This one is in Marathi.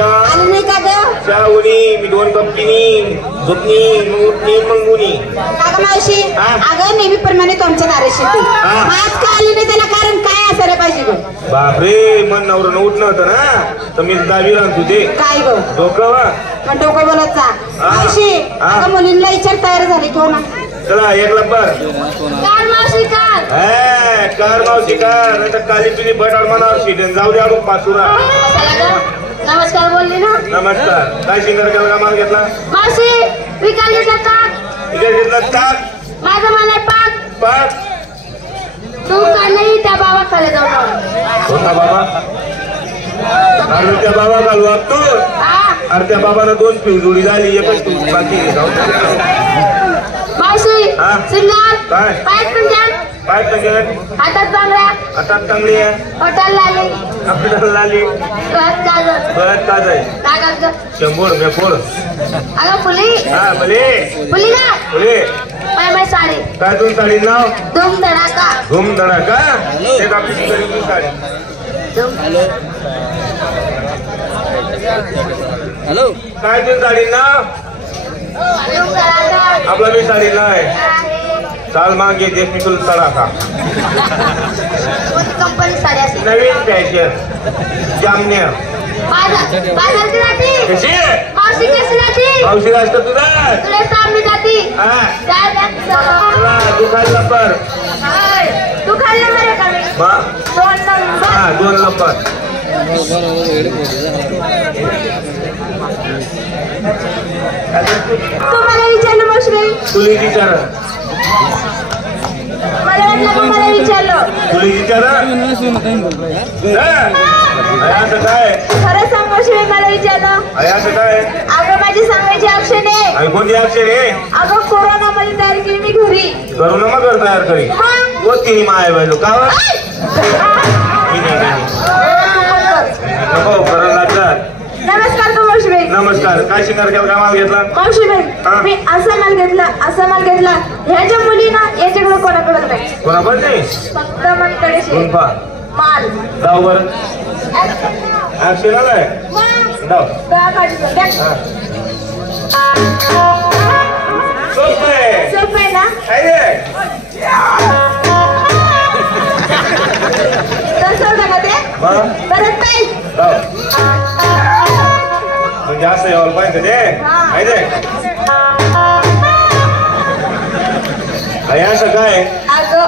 आली नाही का ग? चहा उनी मी 2 कप पिनी झोपनी मग उनी. काका मावशी अगं नेहमीप्रमाणे तुमच्या नारेशी आज का आली नाही त्याला कारण काय असायला पाहिजे ग? बापरे मन नवरं उठणं होतं ना तर मी दावी राहतो ते काय ग डोकं पण डोकं बोलत जा. मावशी अगं मुलींना विचार तयार झाले किंवा ना चला एक लंबर कार मावशी कार कार मावशी कार नाही तर काली तुझी बटार मनावर शिटेन जाऊ दे अडून पाचुरा. नमस्कार बोलली ना. नमस्कार काय सिंगर केला का माल घेतला? मावशी विकायला घेतला ताक. विकायला घेतला ताक. माझं मला पाक पाक तू का नाही त्या बाबा खाली जाऊ. कोणता बाबा? अरे त्या बाबा घालू तू. अरे त्या बाबानं 2 पिव जोडी झाली एकच तू बाकी मावशी सिंगर काय पाय पंजाब हातात बांगड्या हातात चांगली आहे. हॉटेल लाली आपल्याला लाली बरं काज आहे. काय 100 मेफोड. अगं फुली भले फुली ना फुले पाय साडी काय तुझं साडी नाव? धूम धडाका. धूम धडाका एक आपली साडी. हॅलो काय तुझं साडी नाव? धूम धडाका आपला मी साडी नाही चाल मागे देश मी तुला तडाखा. कोणती कंपनी साडी असेल? नवीन फॅशन जामनेर. बाजारची जाती कशी मावशी कशी जाती? मावशी असतं तुला तुला सामने जाती तू खाल्ला पर तू खाल्लं बरं का मी 2 नंबर. तुम्हाला विचारलं मावशी तुला विचार मला वाटलं तुम्हाला विचारलं. तुला विचार असं काय खरं सांग मावशी मला विचारलं. असं काय अगं माझी सांगायची अक्षर आहे. आणि कोणती अक्षर आहे? अगं कोरोना मध्ये तयार केली मी घरी करू ना मग तयार करी होती माय बाजू का करायला लागतात. नमस्कार तो मावशीबाई. नमस्कार काय शिकार केला का माल घेतला? मावशीबाई मी असा माल घेतला ह्याच्या मुली ना याच्याकडे कोणाकडे नाही कोणाकडे नाही फक्त मनकडे माल जाऊ बरं ऍक्शन आलाय जाऊ सोपं ना तसं होतं का ते परत नाही म्हणजे असं यावं पाहिजे ते असं काय अगं